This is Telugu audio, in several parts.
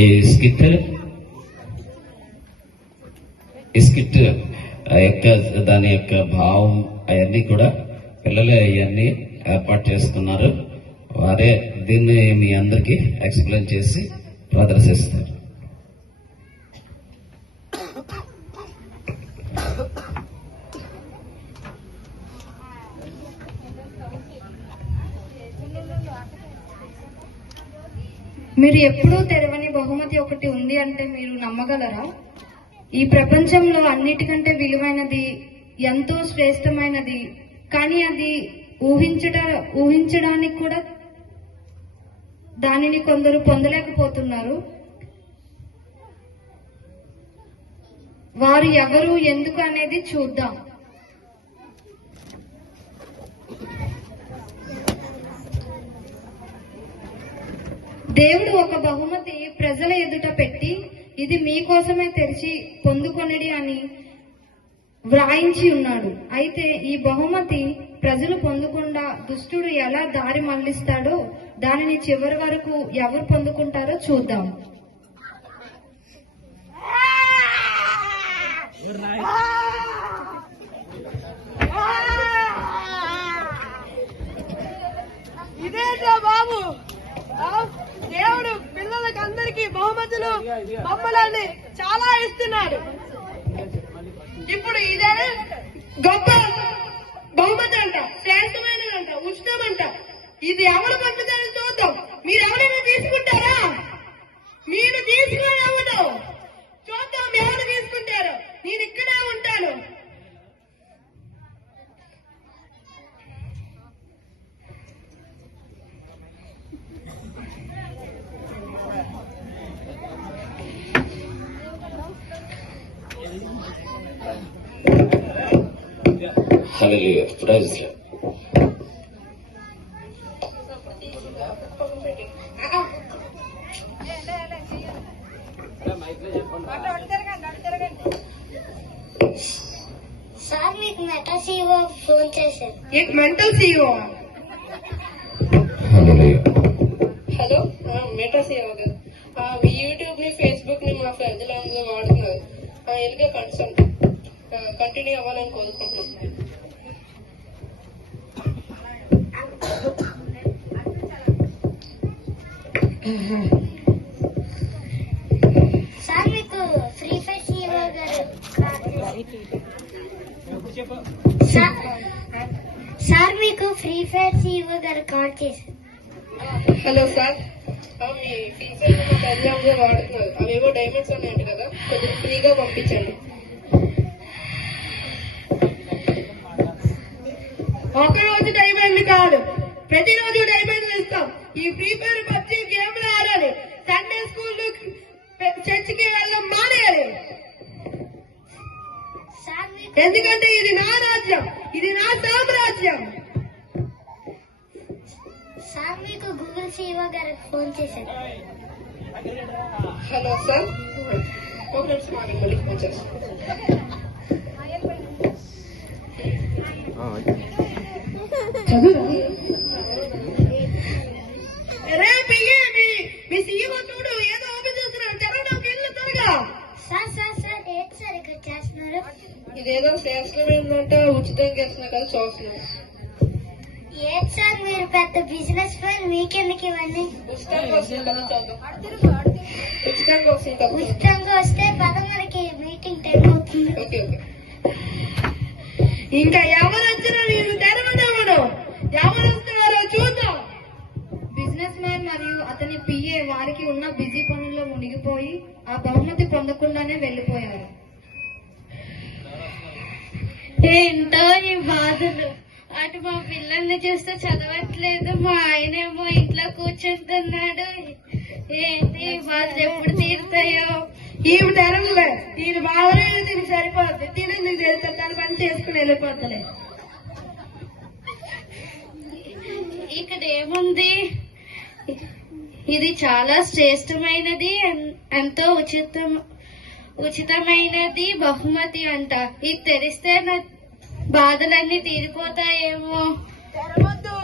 ఈ స్కిట్ యొక్క దాని యొక్క భావం అవన్నీ కూడా పిల్లలే అవన్నీ ఏర్పాటు చేస్తున్నారు. వారే దీన్ని మీ అందరికీ ఎక్స్ప్లెయిన్ చేసి ప్రదర్శిస్తారు. మీరు ఎప్పుడూ తెరవని బహుమతి ఒకటి ఉంది అంటే మీరు నమ్మగలరా? ఈ ప్రపంచంలో అన్నిటికంటే విలువైనది, ఎంతో శ్రేష్టమైనది, కానీ అది ఊహించడానికి కూడా దానిని కొందరు పొందలేకపోతున్నారు. వారు ఎవరు, ఎందుకు అనేది చూద్దాం. దేవుడు ఒక బహుమతి ప్రజల ఎదుట పెట్టి, ఇది మీకోసమే తెరిచి పొందుకొనిడి అని వ్రాయించి ఉన్నాడు. అయితే ఈ బహుమతి ప్రజలు పొందకుండా దుష్టుడు ఎలా దారి మళ్లిస్తాడో దానిని చివరి వరకు ఎవరు పొందుకుంటారో చూద్దాం. ఇదేంటా బాబు, దేవుడు పిల్లలకి అందరికీ బహుమతులు బొమ్మలని చాలా ఇస్తున్నాడు. ఇప్పుడు ఇదే గొప్ప బహుమతి అంట, శ్రేష్టమైనదంట, ఉచితమంట. ఇది ఎవరు పంచుతారని చూద్దాం. మీరు ఎవరైనా తీసుకుంటారా? మీరు తీసుకుని ఎవరు చూద్దాం, ఎవరు తీసుకుంటారు. నేను ఇక్కడే ఉంటాను. హల్లెలూయా. Praise lord. సార్ మీకు మెటా సీఓ ఫోన్ చేశారు. Mental CEO. Hallelujah. Hello, Meta CEO గారు. యూట్యూబ్ ని, ఫేస్బుక్ ని మా ప్రజలందరూ వాడుతున్నారు. ఎలుగా కన్సర్న్ కంటిన్యూ అవ్వాలని కోరుకుంటున్నాను. సార్ మీకు ఫ్రీ ఫైర్ సీఓ గారు సార్ మీకు ఫ్రీ ఫైర్ సీఓ గారు కాల్ చేశారు. హలో సార్, మీ ఫీచర్ మా ప్రజలందరూ వాడుతున్నారు. అవేవో డైమండ్స్ ఉన్నాయంట కదా, కొద్దిగా ఫ్రీగా పంపించండి. ఒకరోజు డైమండ్ కాదు, ప్రతిరోజు డైమండ్ ఇస్తాం. ఈ ఫ్రీ ఫైర్ పబ్జీ గేమ్లు ఆడాలి. సండే స్కూల్ చర్చికి వెళ్ళడం మానేయాలి. ఎందుకంటే ఇది నా రాజ్యం, ఇది నా సామ్రాజ్యం. సార్ మీకు గూగుల్ సీఓ గారు ఫోన్ చేశారు. హలో సార్, ఒక నిమిషం ఆగండి, మళ్ళీ ఫోన్ చేస్తాను. మీ సీఈఓ చూడు, ఏదో ఓపెన్ చేస్తున్నాడు. తెరవడానికి వెళ్ళు త్వరగా. సార్ సార్ సార్ ఏంటి సార్ ఇక్కడ చేస్తున్నారు? ఇదేదో శ్రేష్టమైందంటే ఉచితంగా ఇస్తున్నా కదా, చూస్తున్నాం. ఏంటి సార్ మీరు పెద్ద బిజినెస్ మ్యాన్, మీకెందుకు ఇవన్నీ? ఉచితంగా వస్తుంది కదా, చూద్దాం. ఉచితంగా వస్తుంది కదా, ఉచితంగా వస్తే పద మనకి మీటింగ్ టైం అవుతుంది. Okay okay. ఇంకా ఎవరు వచ్చినా నేను తెరవనివ్వను. ఎవరు వస్తున్నారో చూద్దాం. బిజినెస్ మ్యాన్ మరియు అతని పిఏ వారికి ఉన్న బిజీ పనుల్లో మునిగిపోయి ఆ బహుమతి పొందకుండానే వెళ్లిపోయారు. ఏంటో ఈ బాధలు. అటు మా పిల్లల్ని చూస్తే చదవట్లేదు, మా ఆయనేమో ఇంట్లో కూర్చుంటున్నాడు. ఏంటి ఈ బాధలు ఎప్పుడు తీరుతాయో? ఈమె తెరవలే, దీని బాగానే దీనికి సరిపోద్ది. తిని తెలుస్తుంది, దాని పని చేసుకుని వెళ్ళిపోతుంది. ఇక్కడ ఏముంది? ఇది చాలా శ్రేష్టమైనది, ఎంతో ఉచితమైనది బహుమతి అంట. ఇది తెరిస్తే నా బాధలన్నీ తీరిపోతాయేమో. తెరవద్దు.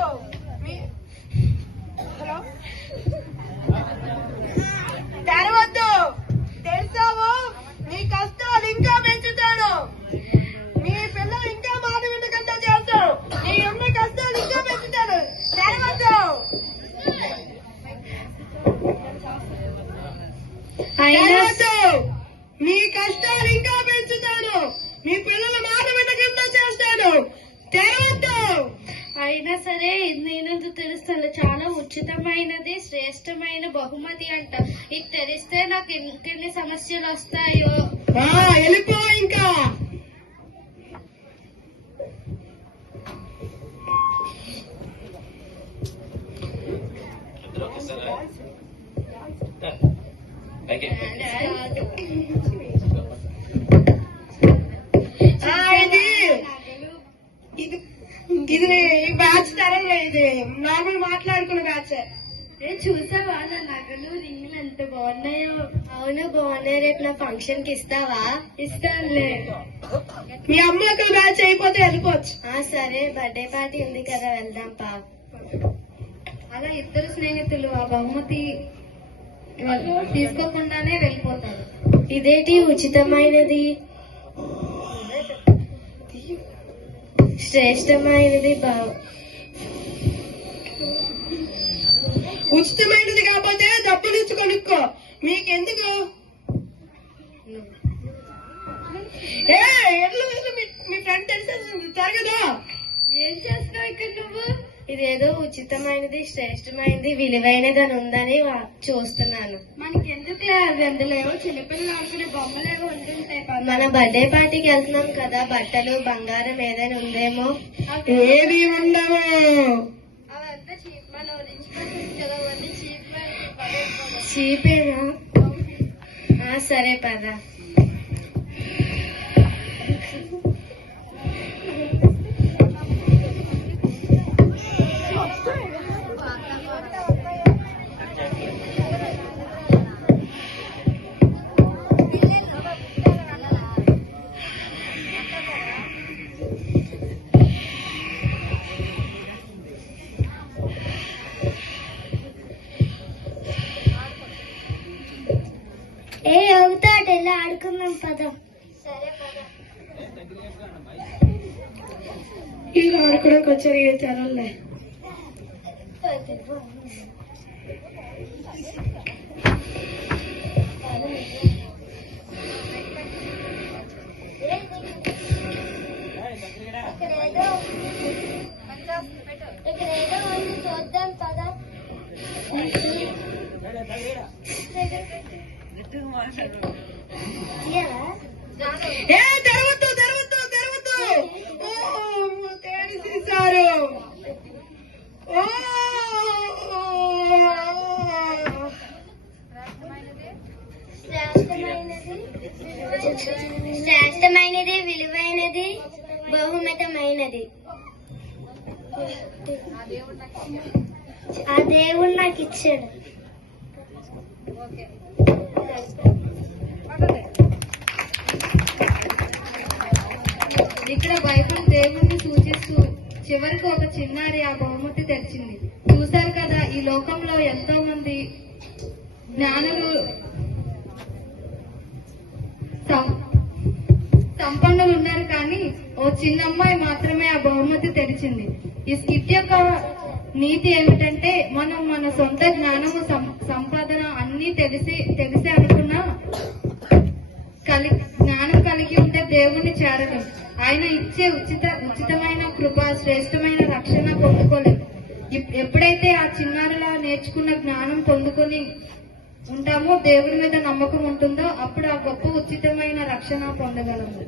సరే నేనంత తెలుస్తాను. చాలా ఉచితమైనది శ్రేష్టమైన బహుమతి అంట. ఇది తెలిస్తే నాకు ఇంకెన్ని సమస్యలు వస్తాయో. వెళ్ళిపో ఇంకా. ఇది ఇది బ్యాచ్ తరంలో ఇది నార్మల్ మాట్లాడుకున్న బ్యాచ్. చూసావా నా నగలు రింగులు ఎంత బాగున్నాయో. అవును బాగున్నాయి. రేపు నా ఫంక్షన్ కి ఇస్తావా? ఇస్తానులే. మీ అమ్మకి బ్యాచ్ అయిపోతే వెళ్ళిపోవచ్చు. సరే బర్త్డే పార్టీ ఉంది కదా వెళ్దాం పా. అలా ఇద్దరు స్నేహితులు ఆ బహుమతి తీసుకోకుండానే వెళ్ళిపోతారు. ఇదేంటి ఉచితమైనది శ్రేష్టమైనది ఉచితమైనది కాకపోతే డబ్బులు ఇచ్చి కొనుక్కో. మీకెందుకు? మీ ఫ్రెండ్ తెలిసేస్తుంది జరగదా? ఏం చేస్తున్నావు ఇక్కడ నువ్వు? ఇదేదో ఉచితమైనది శ్రేష్టమైనది విలువైనది అని ఉందని చూస్తున్నాను. మనకెందుకులే అది, అందులో ఏవో చిన్నపిల్లలు ఆడుకునే బొమ్మలేవో ఉంటుంటాయి. మన బర్త్డే పార్టీకి వెళ్తున్నాం కదా, బట్టలు బంగారం ఏదైనా ఉందేమో. ఏది ఉండవు. చీపేనా? సరే పద. అవుతాడు ఎలా ఆడుకుందాం పద. ఇలా ఆడుకోవడానికి వచ్చారు ఏ తెరలే. చూద్దాం పద. తెరవద్దు తెరవద్దు తెరవద్దు. తేడిసేశారు. శ్రేష్టమైనది విలువైనది బహుమతమైనది. ఆ దేవుడు నాకు ఇచ్చాడు. ఇక్కడ బైబిల్ దేవుణ్ణి సూచిస్తూ చివరికి ఒక చిన్నారి ఆ బహుమతి తెరిచింది. చూశారు కదా, ఈ లోకంలో ఎంతో మంది జ్ఞానులు సంపన్నులు ఉన్నారు, కానీ ఓ చిన్న అమ్మాయి మాత్రమే ఆ బహుమతి తెరిచింది. ఈ స్కిట్ యొక్క నీతి ఏమిటంటే, మనం మన సొంత జ్ఞానము సంపాదన అన్ని తెలిసి అనుకున్నా జ్ఞానం కలిగి ఉంటే దేవుణ్ణి చేరలేం. ఆయన ఇచ్చే ఉచితమైన కృప శ్రేష్టమైన రక్షణ పొందుకోలేం. ఎప్పుడైతే ఆ చిన్నారులా నేర్చుకున్న జ్ఞానం పొందుకొని ఉంటామో, దేవుడి మీద నమ్మకం ఉంటుందో, అప్పుడు ఆ గొప్ప ఉచితమైన రక్షణ పొందగలము.